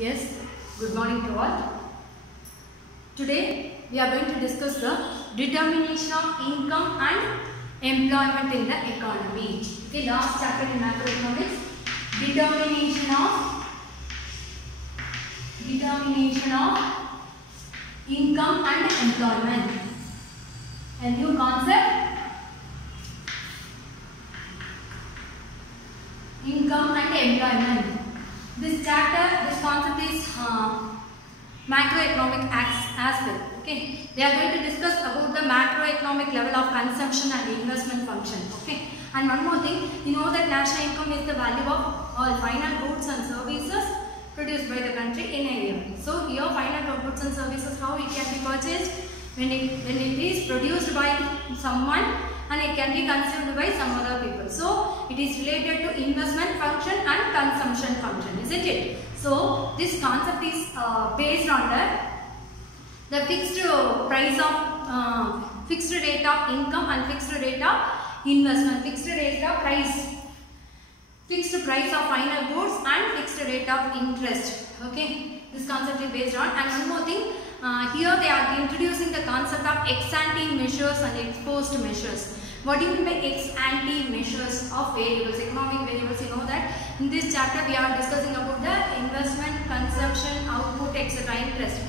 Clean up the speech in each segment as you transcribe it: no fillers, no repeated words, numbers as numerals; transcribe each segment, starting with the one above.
Yes, good morning to all. Today we are going to discuss the determination of income and employment in the economy. Okay, last chapter in macroeconomics, determination of income and employment. A new concept, income and employment. This chapter, this concept is macroeconomic aspect. Okay, they are going to discuss about the macroeconomic level of consumption and investment function. Okay, and one more thing, you know that national income is the value of all final goods and services produced by the country in a year. So here, final goods and services, how it can be purchased when it is produced by someone and it can be consumed by some other people. So it is related to investment function and consumption function, isn't it? So this concept is based on the fixed price of fixed rate of income and fixed rate of investment, fixed rate of price, fixed price of final goods and fixed rate of interest. Okay, this concept is based on. And one more thing, here they are introducing the concept of ex-ante measures and ex-post measures. What do you mean by ex-ante measures of variables, economic variables? You know that in this chapter we are discussing about the investment, consumption, output, etc. interest.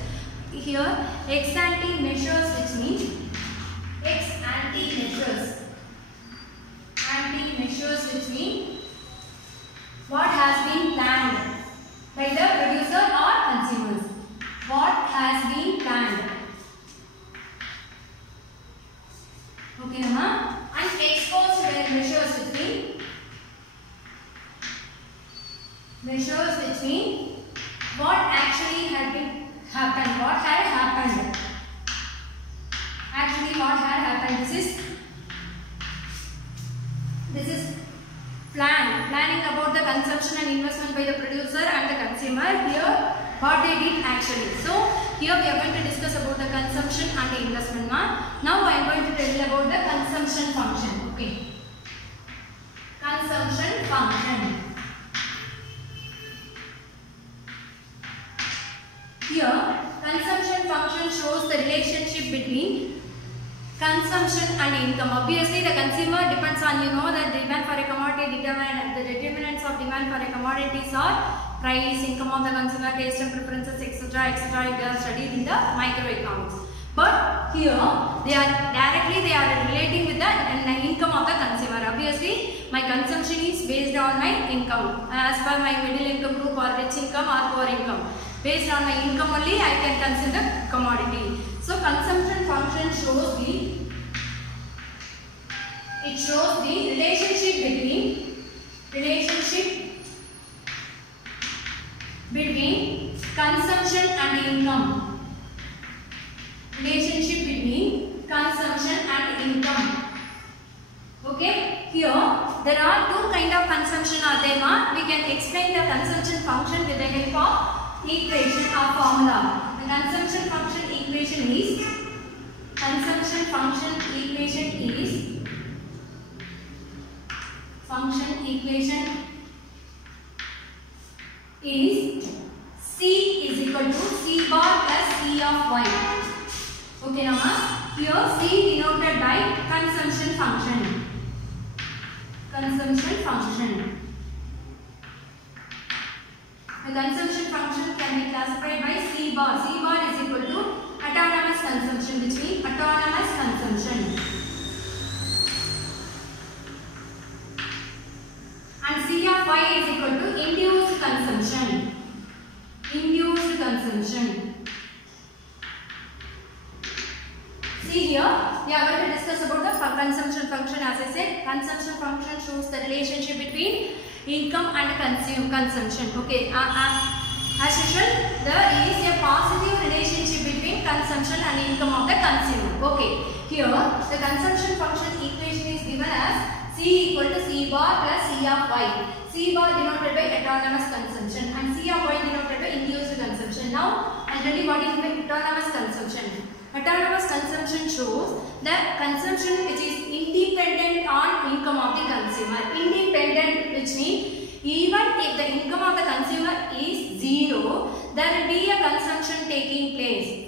Here ex-ante measures, which means ex-ante measures. Ante measures, which means what has been planned by the producer or consumers. What has been planned. Okay, Nama. And ex-post measures, which mean what actually had been happened. What had happened. Actually, what had happened. This is planning about the consumption and investment by the producer and the consumer. Here, what they did actually. So here we are going to discuss about the consumption and the investment. Now I am going to tell you about the consumption function. Okay, consumption function. Here consumption function shows the relationship between consumption and income. Obviously the consumer depends on, you know, that demand for a commodity, the determinants of demand for a commodities are price, income of the consumer, taste and preferences, etc. etc. They are studied in the microeconomics. But here they are relating with the income of the consumer. Obviously my consumption is based on my income as per my middle income group or rich income or poor income. Based on my income only I can consume the commodity. So consumption function shows the relationship between consumption and income. Relationship between consumption and income. Okay, here there are two kind of consumption are there. We can explain the consumption function with the help of equation or formula. The consumption function equation is C is equal to C bar plus C of Y. Okay, now here C denoted by consumption function. The consumption function can be classified by C bar. C bar is equal to autonomous consumption, which means autonomous consumption. And C of Y is equal to induced consumption. See here, we are going to discuss about the consumption function. As I said, consumption function shows the relationship between income and consumption. Okay, as usual, there is a positive relationship between consumption and income of the consumer. Okay, here the consumption function equation is given as C equal to C bar plus C of Y. C bar denoted by autonomous consumption and C of Y denoted by induced consumption. Now, I'll tell you what is autonomous consumption. Autonomous consumption shows the consumption which is independent on income of the consumer. Independent, which means even if the income of the consumer is zero,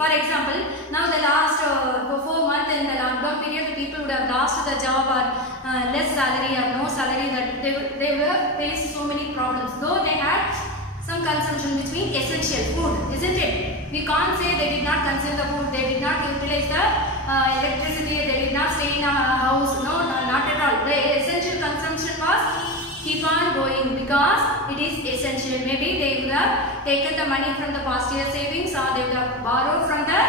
For example, now the last 4 months in the lockdown period, the people would have lost the job or less salary or no salary, that they were faced so many problems. Though they had some consumption which means essential food, isn't it? We can't say they did not consume the food, they did not utilize the electricity, they did not stay in a house. No, not at all. The essential consumption was keep on going because it is essential. Maybe they would have taken the money from the past year savings, or they would have borrowed from the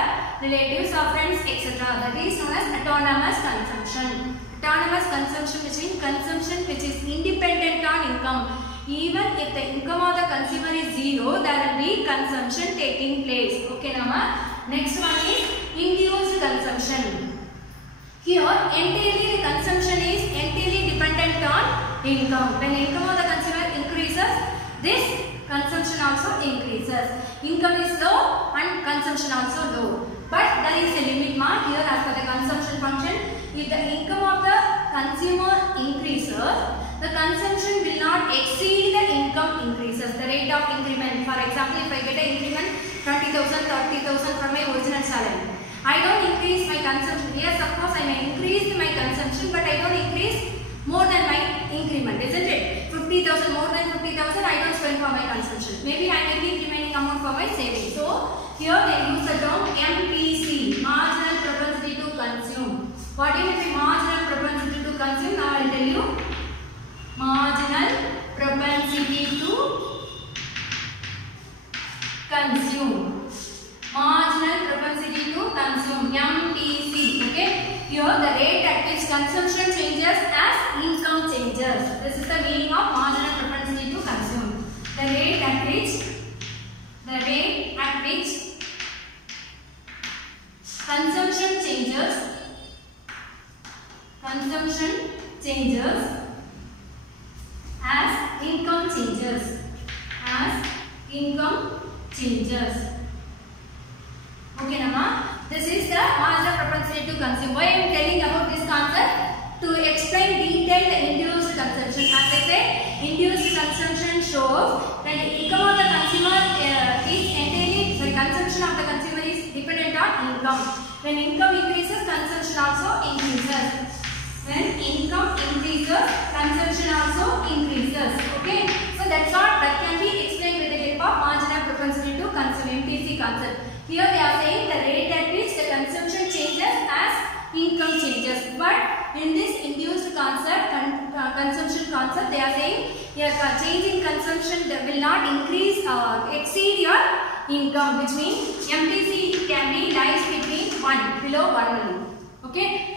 relatives or friends, etc. That is known as autonomous consumption. Autonomous consumption which means consumption which is independent on income. Even if the income of the consumer is zero, there will be consumption taking place. Okay, now next one is induced consumption. Here entirely the consumption is entirely dependent on income. When income of the consumer increases, this consumption also increases. Income is low and consumption also low. But there is a limit mark here as per the consumption function. If the income of the consumer increases, the consumption will not exceed the income increases, the rate of increment. For example, if I get an increment 20,000, 30,000 from my original salary, I don't increase my consumption. Yes, of course, I may increase my consumption, but I don't increase more than my increment, isn't it? 50,000, more than 50,000, I don't spend for my consumption. Maybe I may keep remaining amount for my savings. So, here they use the term MPC, marginal propensity to consume. What do you mean by marginal propensity to consume? Now, I will tell you. Marginal propensity to consume. Marginal propensity to consume, MPC. Okay. Here the rate at which consumption changes as income changes. This is the meaning of marginal propensity to consume. The rate at which consumption changes as income changes. Okay, Nama. This is the marginal propensity to consume. Why I am telling about this concept? To explain detail the induced consumption. As I say, induced consumption shows that the income of the consumer is entirely, consumption of the consumer is dependent on income. When income increases, consumption also increases. When income increases, consumption also increases. Okay, so that's what that can be explained with the help of marginal propensity to consume, MPC concept. Here they are saying the rate at which the consumption changes as income changes. But in this induced concept, consumption concept, they are saying your change in consumption will not increase or exceed your income, which means MPC can be lies between 1, below 1 only. Okay.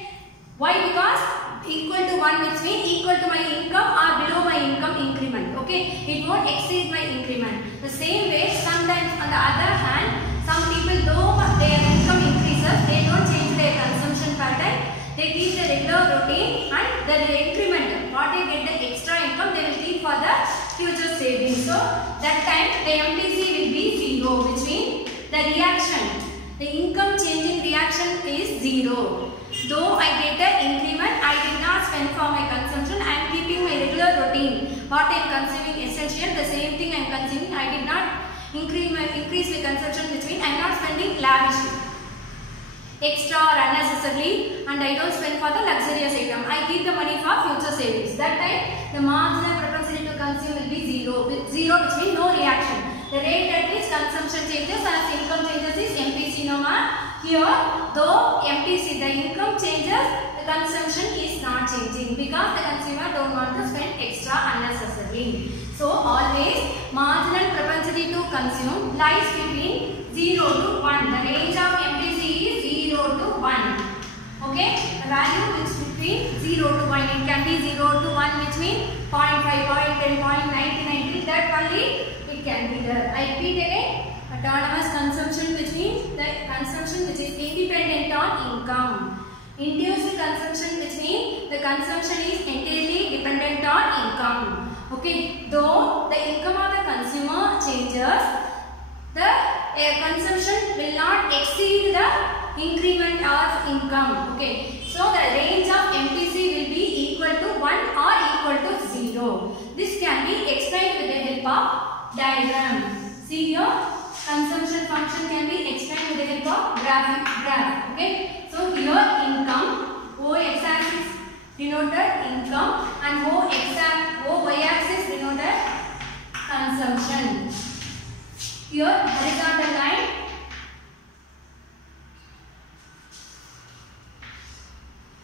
Why? Because equal to 1 which means equal to my income or below my income increment. Okay. It won't exceed my increment. The same way, sometimes on the other hand, some people, though their income increases, they don't change their consumption pattern. They keep the regular routine and the increment. What they get the extra income, they will keep for the future savings. So that time the MPC will be 0, which means the reaction, the income changing reaction is 0. Though I get the increment, I did not spend for my consumption. I am keeping my regular routine. What I am consuming essential, the same thing I am consuming. I did not increase my consumption, which means I am not spending lavishly, extra or unnecessarily, and I don't spend for the luxurious item. I keep the money for future savings. That time the marginal propensity to consume will be 0. With 0 which means no reaction. The rate at which consumption changes as income changes is MPC. Here, though MPC, the income changes, the consumption is not changing because the consumer don't want to spend extra unnecessarily. So always marginal propensity to consume lies between 0 to 1. The range of MPC is 0 to 1. Okay, the value is between 0 to 1. It can be 0 to 1, which means 0.5, 0.10, 0.90, that only it can be there. I repeat again. Autonomous consumption, which means the consumption which is independent on income. Induced consumption, which means the consumption is entirely dependent on income. Okay, though the income of the consumer changes, the consumption will not exceed the increment of income. Okay, so the range of MPC will be equal to 1 or equal to 0. This can be explained with the help of diagram. See here. consumption function can be explained with the help of graph. Okay. So here income, O x-axis denoted income and O y-axis denoted consumption. Here horizontal line,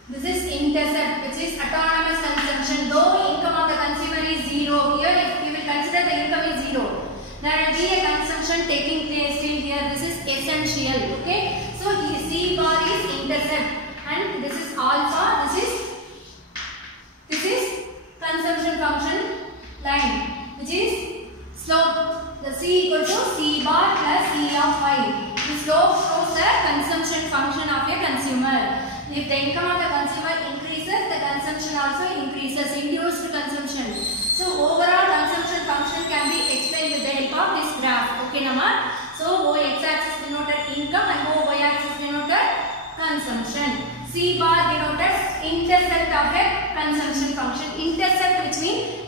this is intercept, which is autonomous consumption. Though income of the consumer is zero, here if you will consider the income is zero, there will be a consumption taking place till here. This is essential. Okay. So the C bar is intercept and this is alpha. This is consumption function line, which is slope. The C equal to C bar plus C of y. The slope shows the consumption function of a consumer. If the income of the consumer increases, the consumption also increases, induced consumption. So overall consumption function can be explained with the help of this graph. Okay, Nama? So O x-axis denoted income and O y-axis denoted consumption. C bar denoted intercept of a consumption function. Intercept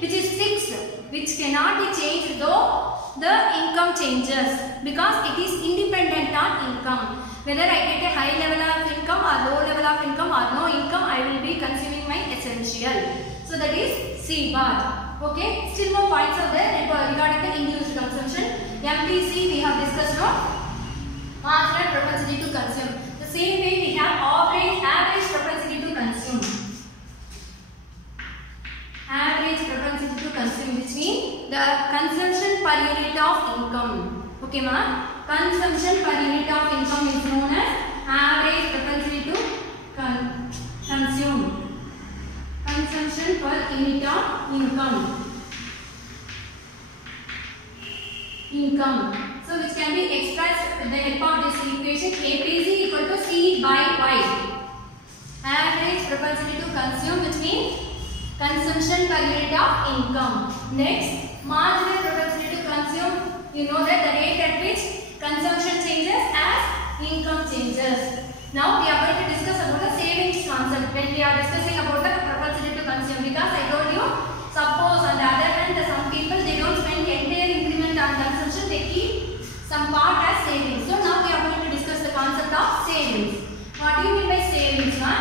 which is fixed, which cannot be changed though the income changes, because it is independent on income. Whether I get a high level of income or low level of income or no income, I will be consuming my essential. So that is C bar. Okay. Still more points are there regarding the induced consumption. MPC we have discussed now. Marginal propensity to consume. The same way we have average propensity to consume. Average propensity to consume, which means the consumption per unit of income. Okay, ma? Consumption per unit of income is known as average propensity to consume. Consumption per unit of income. So which can be expressed with the help of this equation. APC equal to C by Y. Average propensity to consume, which means consumption per unit of income. Next, marginal propensity to consume. You know that the rate at which consumption changes as income changes. Now we are going to discuss about the savings concept when we are discussing about the propensity to consume, because I told you, suppose on the other hand some people they don't spend the entire increment on consumption, they keep some part as savings. So now we are going to discuss the concept of savings. What do you mean by savings, ma?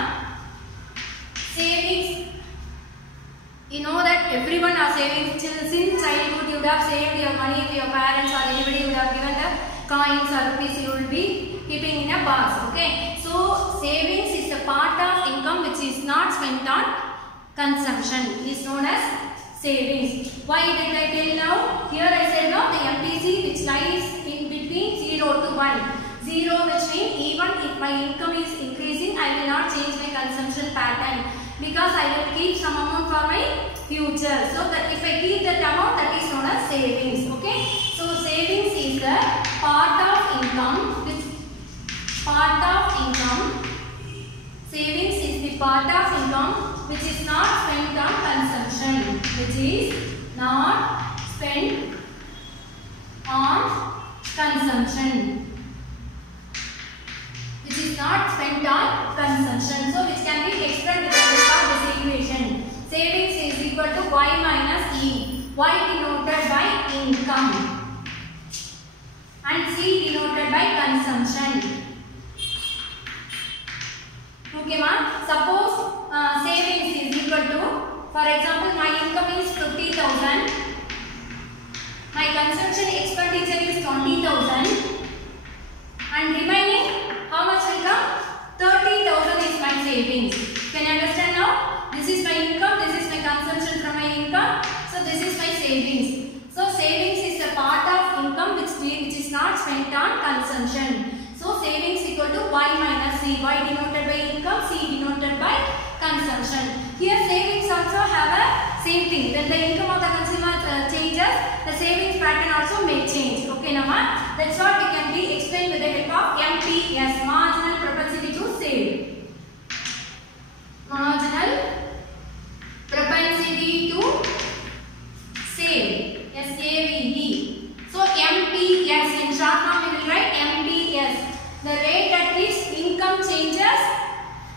Savings, you know that everyone are saving. Since childhood you would have saved your money to your parents or anybody would have given the coins or rupees you will be keeping in a box. Okay. So savings is a part of income which is not spent on consumption. It is known as savings. Why did I tell now? Here I said now the MPC which lies in between 0 to 1. 0 which means even if my income is increasing, I will not change my consumption pattern, because I will keep some amount for my future. So that if I keep that amount, that is known as savings. Okay. So savings is the part of income. Savings is the part of income which is not spent on consumption. Which is not spent on consumption. Which is not spent on consumption. So which can be expressed with the help of this equation. Savings is equal to Y minus E. Y denoted by income and C denoted by consumption. Okay, ma? Suppose savings is equal to, for example, my income is 50,000. My consumption expenditure is 20,000. And remaining, how much will come? 30,000 is my savings. Can you understand now? This is my income, this is my consumption from my income. So this is my savings. So savings is a part of income which is not spent on consumption. So savings equal to Y minus C. Y denoted by income, C denoted by consumption. Here savings also have a same thing. When the income of the consumer changes, the savings pattern also may change. Okay, Nama? That's what we can be explained with the help of MPS, marginal propensity to save. Marginal propensity to save. S-A-V-E. So MPS, in short form we will write MPS. The rate at which income changes,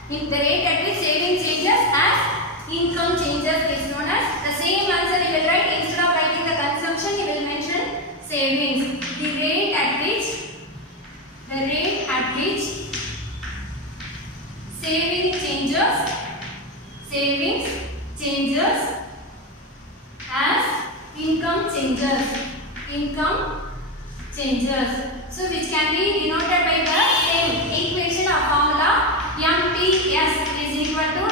the rate at which saving changes as income changes is known as, the same answer you will write, instead of writing the consumption you will mention savings. The rate at which which savings changes as income changes. So which can be denoted by the same equation or formula MPS is equal to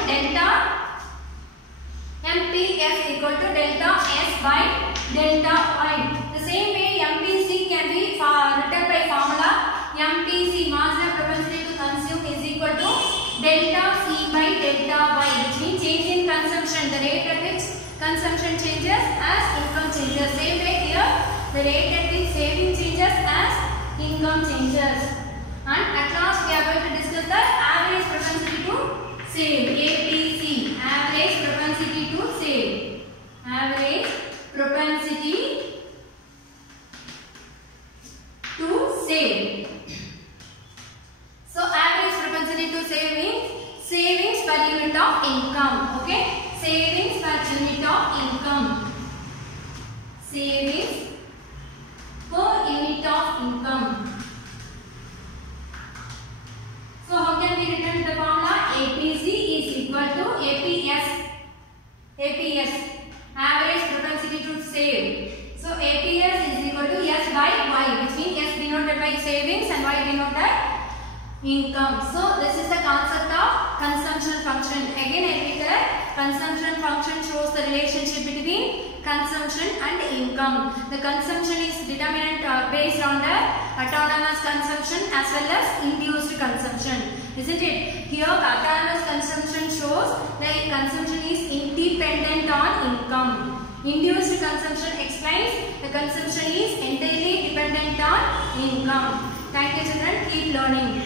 delta S by delta Y. The same way MPC can be written by formula MPC, mass and propensity to consume, is equal to delta C by delta Y, which means change in consumption, the rate at which consumption changes as income changes. Same way here, the rate at which saving changes as income changes. And at last we are going to discuss the average propensity to save, APC, average propensity to save. Average propensity to save. So average propensity to save means savings per unit of income. Okay, savings per unit of income. Savings per unit of income. So how can we written the formula? APC is equal to APS, average propensity to save. So APS is equal to S by Y, which means S denoted by savings and Y denoted income. So this is the concept of consumption function. Again I repeat, consumption function shows the relationship between consumption and income. The consumption is determinant based on the autonomous consumption as well as induced consumption, isn't it? Here autonomous consumption shows the consumption is independent on income. Induced consumption explains the consumption is entirely dependent on income. Thank you children, keep learning.